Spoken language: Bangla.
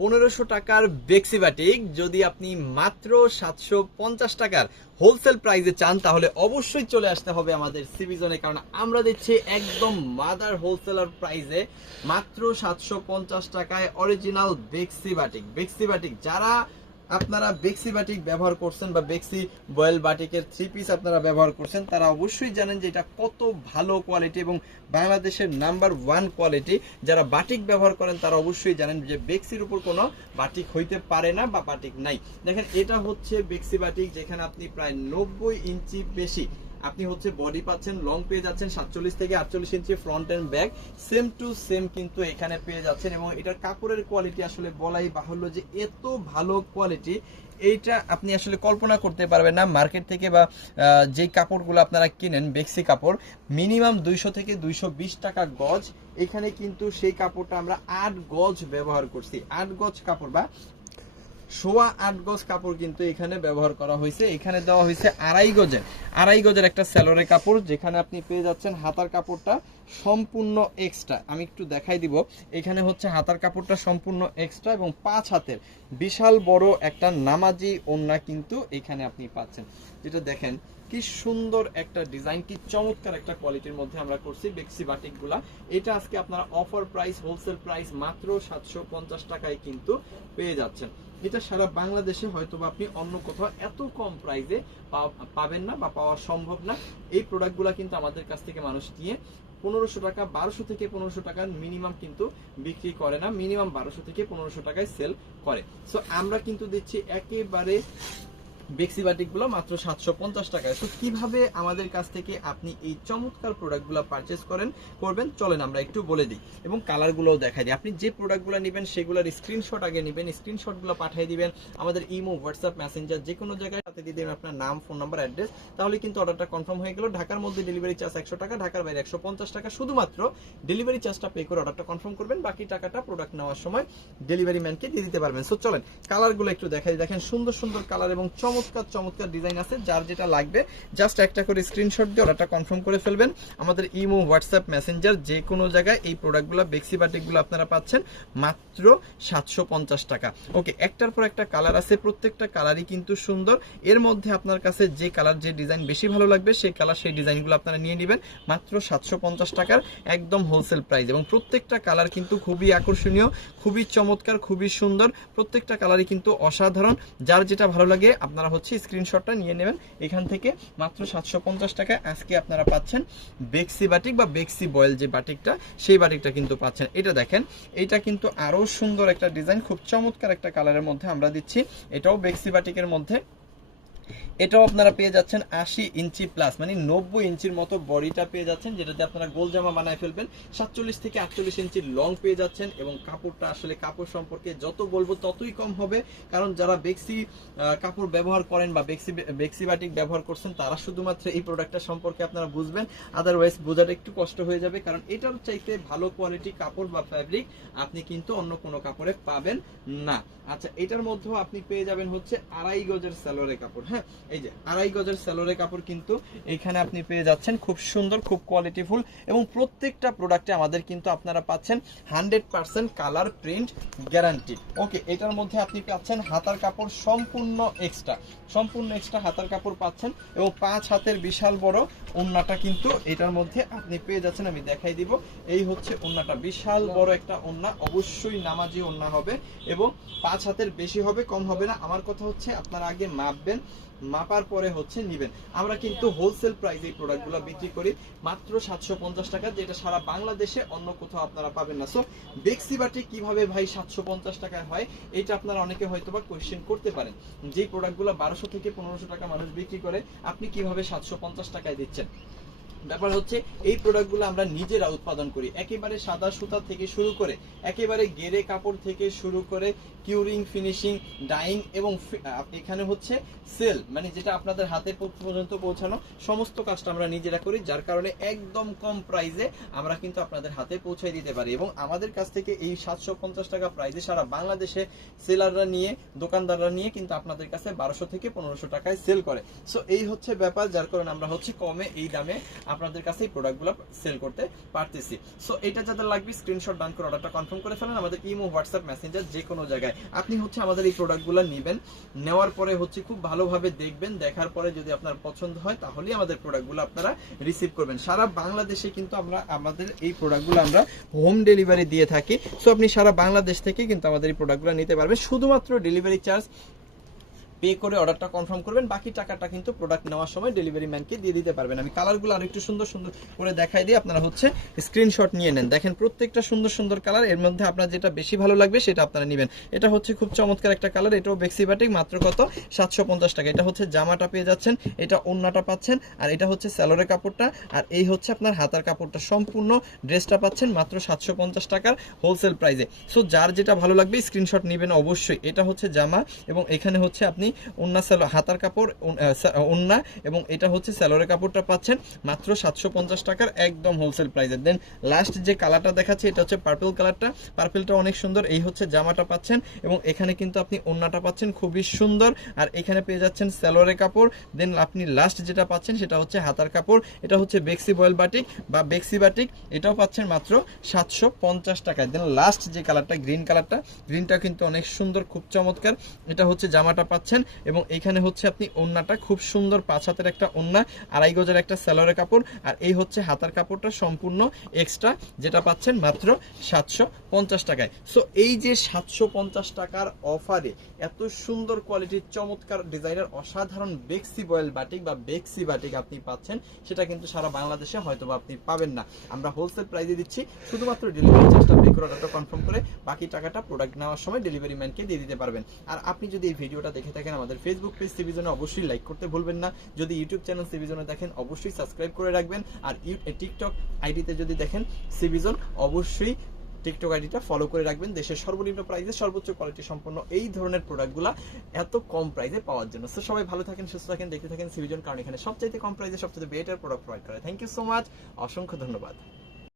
1500 টাকার বেক্সি বাটিক যদি আপনি মাত্র 750 টাকার হোলসেল প্রাইসে চান তাহলে অবশ্যই চলে আসতে হবে আমাদের সিবি জোনে, কারণ আমরা দিচ্ছি একদম মাদার হোলসেলার প্রাইসে মাত্র 750 টাকায় অরিজিনাল বেক্সি বাটিক যারা আপনারা বেক্সি বাটিক ব্যবহার করছেন বা বেক্সি বয়েল বাটিকের 3 পিস আপনারা ব্যবহার করছেন তারা অবশ্যই জানেন যে এটা কত ভালো কোয়ালিটি এবং বাংলাদেশের নাম্বার 1 কোয়ালিটি। যারা বাটিক ব্যবহার করেন তারা অবশ্যই জানেন যে বেক্সির উপর কোনো বাটিক হইতে পারে না বা বাটিক নাই। দেখেন এটা হচ্ছে বেক্সি বাটিক, যেখানে আপনি প্রায় 90 ইঞ্চি বেশি আপনি হচ্ছে বডি পাচ্ছেন, লং পেয়ে যাচ্ছেন 47 থেকে 48 ইঞ্চি front end back same to same কিন্তু এখানে পেয়ে যাচ্ছেন। এবং এটার কাপড়ের কোয়ালিটি আসলে বলাই বাহুল্য যে এত ভালো কোয়ালিটি এইটা আপনি আসলে কল্পনা করতে পারবেন না মার্কেট থেকে বা যেই কাপড়গুলো আপনারা কিনেন বেক্সি কাপড় মিনিমাম 200 থেকে 220 টাকা গজ। এখানে কিন্তু সেই কাপড়টা আমরা 8 গজ ব্যবহার করছি, 8 গজ কাপড় বা 8.25 গজ কাপড় কিন্তু এখানে ব্যবহার করা হয়েছে। এখানে দেওয়া হয়েছে 2.5 গজের একটা স্যালোরে কাপড়, যেখানে আপনি পেয়ে যাচ্ছেন হাতার কাপড়টা সম্পূর্ণ এক্সট্রা। আমি একটু দেখাই দিব, এখানে হচ্ছে হাতার কাপড়টা সম্পূর্ণ এক্সট্রা এবং 5 হাতের বিশাল বড় একটা নামাজি ওড়না কিন্তু এখানে আপনি পাচ্ছেন। যেটা দেখেন কি সুন্দর একটা ডিজাইন, কি চমৎকার একটা কোয়ালিটির মধ্যে আমরা করছি বেক্সি বাটিকগুলা। এটা আজকে আপনারা অফার প্রাইস হোলসেল প্রাইস মাত্র 750 টাকায় কিন্তু পেয়ে যাচ্ছেন। এটা সারা বাংলাদেশে হয়তো বা আপনি অন্য কোথাও এত কম প্রাইসে পাবেন না বা পাওয়া সম্ভব না। এই প্রোডাক্টগুলো কিন্তু আমাদের কাছ থেকে মানুষ নিয়ে 1500 টাকা 1200 থেকে 1500 টাকার মিনিমাম কিন্তু বিক্রি করে না, মিনিমাম 1200 থেকে 1500 টাকায় সেল করে। সো আমরা কিন্তু দিচ্ছি একেবারে বেক্সি বাটিকগুলো মাত্র 750 টাকায়। তো কিভাবে আমাদের কাছ থেকে আপনি এই চমৎকার প্রোডাক্টগুলো পারচেজ করবেন চলেন আমরা একটু বলে দিই এবং কালারগুলোও দেখাই দিই। আপনি যে প্রোডাক্টগুলো নেবেন সেগুলোর স্ক্রিনশট আগে নেবেন, স্ক্রিনশটগুলো পাঠিয়ে দিবেন আমাদের ইমো, হোয়াটসঅ্যাপ, মেসেঞ্জার যে কোনো জায়গায়, সাথে দিয়ে দেবেন আপনার নাম, ফোন নাম্বার, অ্যাড্রেস। তাহলে কিন্তু অর্ডারটা কনফার্ম হয়ে গেল। ঢাকার মধ্যে ডেলিভারি চার্জ 100 টাকা, ঢাকার বাইরে 150 টাকা। শুধুমাত্র ডেলিভারি চার্জটা পে করে অর্ডারটা কনফার্ম করবেন, বাকি টাকাটা প্রোডাক্ট নেওয়ার সময় ডেলিভারি ম্যানকে দিয়ে দিতে পারবেন। সো চলেন কালারগুলো একটু দেখাই। দেখেন সুন্দর সুন্দর কালার এবং চমৎকার ডিজাইন আছে। যার যেটা লাগবে জাস্ট একটা করে স্ক্রিনশট দিয়ে অর্ডারটা কনফার্ম করে ফেলবেন। আমাদের ইমো, হোয়াটসঅ্যাপ, মেসেঞ্জার যে কোনো জায়গায় এই প্রোডাক্টগুলো বেক্সি বাটিকগুলো আপনারা পাচ্ছেন মাত্র 750 টাকা। ওকে, একটার পর একটা কালার আছে, প্রত্যেকটা কালারই কিন্তু সুন্দর। এর মধ্যে আপনার কাছে যে কালার, যে ডিজাইন বেশি ভালো লাগবে সেই কালার, সেই ডিজাইনগুলো আপনারা নিয়ে নেবেন মাত্র 750 টাকার একদম হোলসেল প্রাইস। এবং প্রত্যেকটা কালার কিন্তু খুবই আকর্ষণীয়, খুবই চমৎকার, খুবই সুন্দর। প্রত্যেকটা কালারই কিন্তু অসাধারণ। যার যেটা ভালো লাগে আপনারা হচ্ছে স্ক্রিনশটটা নিয়ে নেবেন এখান থেকে। মাত্র 750 টাকায় আজকে আপনারা পাচ্ছেন বেক্সি বাটিক বা বেক্সি বয়েল যে বাটিকটা, সেই বাটিকটা কিন্তু পাচ্ছেন। এটা দেখেন, এটা কিন্তু আরো সুন্দর একটা ডিজাইন, খুব চমৎকার একটা কালারের মধ্যে আমরা দিচ্ছি। এটাও বেক্সি বাটিকের মধ্যে। এটাও আপনারা পেয়ে যাচ্ছেন 80 ইঞ্চি প্লাস, মানে 90 ইঞ্চির মতো বডিটা পেয়ে যাচ্ছেন, যেটাতে আপনারা গোল জামা বানায় ফেলবেন। 47 থেকে 48 ইঞ্চি লং পেয়ে যাচ্ছেন। এবং কাপড়টা আসলে কাপড় সম্পর্কে যত বলবো ততই কম হবে, কারণ যারা বেক্সি কাপড় ব্যবহার করেন বা বেক্সি বাটিক ব্যবহার করছেন তারা শুধুমাত্র এই প্রোডাক্টটা সম্পর্কে আপনারা বুঝবেন, আদারওয়াইজ বোঝাটা একটু কষ্ট হয়ে যাবে। কারণ এটার চাইতে ভালো কোয়ালিটি কাপড় বা ফ্যাব্রিক আপনি কিন্তু অন্য কোনো কাপড়ে পাবেন না। আচ্ছা, এটার মধ্যেও আপনি পেয়ে যাবেন হচ্ছে 2.5 গজের সালোয়ারের কাপড়। হ্যাঁ, এই যে 2.5 গজের সালোয়ারের কাপড় কিন্তু এখানে আপনি পেয়ে যাচ্ছেন, খুব সুন্দর, খুব কোয়ালিটিফুল। এবং প্রত্যেকটা প্রোডাক্টে আমাদের কিন্তু আপনারা পাচ্ছেন 100% কালার প্রিন্ট গ্যারান্টি। ওকে, এটার মধ্যে আপনি পাচ্ছেন হাতার কাপড় সম্পূর্ণ এক্সট্রা হাতার কাপড় পাচ্ছেন। এবং 5 হাতের বিশাল বড় ওড়নাটা কিন্তু এটার মধ্যে আপনি পেয়ে যাচ্ছেন। আমি দেখাই দিব, এই হচ্ছে ওড়নাটা, বিশাল বড় একটা ওড়না, অবশ্যই নামাজি ওড়না হবে এবং 5 হাতের বেশি হবে, কম হবে না। আমার কথা হচ্ছে আপনারা আগে মাপবেন, মাপার পরে হচ্ছে নিবেন। আমরা কিন্তু হোলসেল প্রাইসে এই প্রোডাক্টগুলো বিক্রি করি মাত্র 750 টাকা, যেটা সারা বাংলাদেশে অন্য কোথাও আপনারা পাবেন না। সো বেক্সি বাটিক কিভাবে ভাই 750 টাকায় হয়, এটা আপনারা অনেকে হয়তোবা কোয়েশ্চেন করতে পারেন। যে প্রোডাক্টগুলো 1200 থেকে 1500 টাকা মানুষ বিক্রি করে আপনি কিভাবে 750 টাকায় দিচ্ছেন? ব্যাপার হচ্ছে এই প্রোডাক্টগুলো আমরা নিজেরা উৎপাদন করি, একেবারে সাদা সুতা থেকে শুরু করে একেবারে গেরে কাপড় থেকে শুরু করে কিউরিং, ফিনিশিং, ডাইং এবং এখানে হচ্ছে সেল, মানে যেটা আপনাদের হাতে পর্যন্ত পৌঁছানো, সমস্ত কাজটা আমরা নিজেরা করি। যার কারণে একদম কম প্রাইসে আমরা কিন্তু আপনাদের হাতে পৌঁছাই দিতে পারি। এবং আমাদের কাছ থেকে এই 750 টাকা প্রাইসে সারা বাংলাদেশে সেলাররা নিয়ে, দোকানদাররা নিয়ে কিন্তু আপনাদের কাছে 1200 থেকে 1500 টাকায় সেল করে। সো এই হচ্ছে ব্যাপার, যার কারণে আমরা হচ্ছে কমে এই দামে আপনাদের কাছে এই প্রোডাক্টগুলো সেল করতে পারতেছি। সো এটা যাদের লাগবে স্ক্রিনশট ডান করে অর্ডারটা কনফার্ম করে ফেলেন। আমাদের ইমো, হোয়াটসঅ্যাপ, মেসেঞ্জার যে কোনো জায়গায় আপনি হচ্ছে আমাদের এই প্রোডাক্টগুলো নেবেন, নেওয়ার পরে হচ্ছে খুব ভালোভাবে দেখবেন, দেখার পরে যদি আপনার পছন্দ হয় তাহলেই আমাদের প্রোডাক্টগুলো আপনারা রিসিভ করবেন। সারা বাংলাদেশে কিন্তু আমাদের এই প্রোডাক্টগুলো আমরা হোম ডেলিভারি দিয়ে থাকি। সো আপনি সারা বাংলাদেশ থেকে কিন্তু আমাদের এই প্রোডাক্টগুলো নিতে পারবেন, শুধুমাত্র ডেলিভারি চার্জ পে করে অর্ডারটা কনফার্ম করবেন, বাকি টাকাটা কিন্তু প্রোডাক্ট নেওয়ার সময় ডেলিভারি ম্যানকে দিয়ে দিতে পারবেন। আমি কালারগুলো আরেকটু সুন্দর সুন্দর করে দেখাই দিই, আপনারা হচ্ছে স্ক্রিনশট নিয়ে নেন। দেখেন প্রত্যেকটা সুন্দর সুন্দর কালার, এর মধ্যে আপনার যেটা বেশি ভালো লাগবে সেটা আপনারা নেবেন। এটা হচ্ছে খুব চমৎকার একটা কালার, এটাও বেক্সি বাটিক, মাত্র কত 750 টাকা। এটা হচ্ছে জামাটা পেয়ে যাচ্ছেন, এটা ওড়নাটা পাচ্ছেন, আর এটা হচ্ছে স্যালোরের কাপড়টা, আর এই হচ্ছে আপনার হাতার কাপড়টা, সম্পূর্ণ ড্রেসটা পাচ্ছেন মাত্র 750 টাকার হোলসেল প্রাইসে। সো যার যেটা ভালো লাগবে স্ক্রিনশট নেবেন অবশ্যই। এটা হচ্ছে জামা এবং এখানে হচ্ছে আপনি ওন্না হাতার কাপড়, ওন্না, এবং এটা হচ্ছে স্যালোরের কাপড়টা পাচ্ছেন মাত্র 750 টাকার একদম হোলসেল প্রাইসে। দেন লাস্ট যে কালারটা দেখাচ্ছি এটা হচ্ছে পার্পল কালারটা, পার্পলটা অনেক সুন্দর। এই হচ্ছে জামাটা পাচ্ছেন এবং এখানে কিন্তু আপনি ওন্নাটা পাচ্ছেন খুবই সুন্দর, আর এখানে পেয়ে যাচ্ছেন স্যালোরের কাপড়। দেন আপনি লাস্ট যেটা পাচ্ছেন সেটা হচ্ছে হাতার কাপড়, এটা হচ্ছে বেক্সি বয়েল বাটিক বা বেক্সি বাটিক, এটাও পাচ্ছেন মাত্র 750 টাকায়। দেন লাস্ট যে কালারটা গ্রিন কালারটা, গ্রিনটা কিন্তু অনেক সুন্দর, খুব চমৎকার। এটা হচ্ছে জামাটা পাচ্ছেন এবং এইখানে হচ্ছে আপনি ওন্নাটা খুব সুন্দর, 5 হাতের একটা ওন্না, 2.5 গজের একটা স্যালোরের কাপড়, আর এই হচ্ছে হাতার কাপড়টা সম্পূর্ণ এক্সট্রা, যেটা পাচ্ছেন মাত্র 750 টাকায়। সো এই যে 750 টাকার অফারে এত সুন্দর কোয়ালিটির চমৎকার ডিজাইনের অসাধারণ বেক্সি বয়েল বাটিক বা বেক্সি বাটিক আপনি পাচ্ছেন, সেটা কিন্তু সারা বাংলাদেশে হয়তো বা আপনি পাবেন না। আমরা হোলসেল প্রাইসে দিচ্ছি, শুধুমাত্র ডেলিভারি চার্জটা পে করে অর্ডারটা কনফার্ম করে বাকি টাকাটা প্রোডাক্ট নেওয়ার সময় ডেলিভারি ম্যানকে দিয়ে দিতে পারবেন। আর আপনি যদি এই ভিডিওটা দেখে থাকেন আমাদের ফেসবুক পেজ সিভিজনে অবশ্যই লাইক করতে ভুলবেন না। যদি ইউটিউব চ্যানেল সিভিজনে দেখেন অবশ্যই সাবস্ক্রাইব করে রাখবেন। আর টিকটক আইডিতে যদি দেখেন সিভিজন, অবশ্যই টিকটক আইডিটা ফলো করে রাখবেন। দেশের সর্বনিম্ন প্রাইসে সর্বোচ্চ কোয়ালিটি সম্পন্ন এই ধরনের প্রোডাক্টগুলো এত কম প্রাইসে পাওয়ার জন্য। সো সবাই ভালো থাকেন, সুস্থ থাকেন, দেখতে থাকেন সিভিজন, কারণ এখানে সবচাইতে কম প্রাইসে সবচেয়ে বেটার প্রোডাক্ট প্রোভাইড করে। থ্যাংক ইউ সো মাচ, অসংখ্য ধন্যবাদ।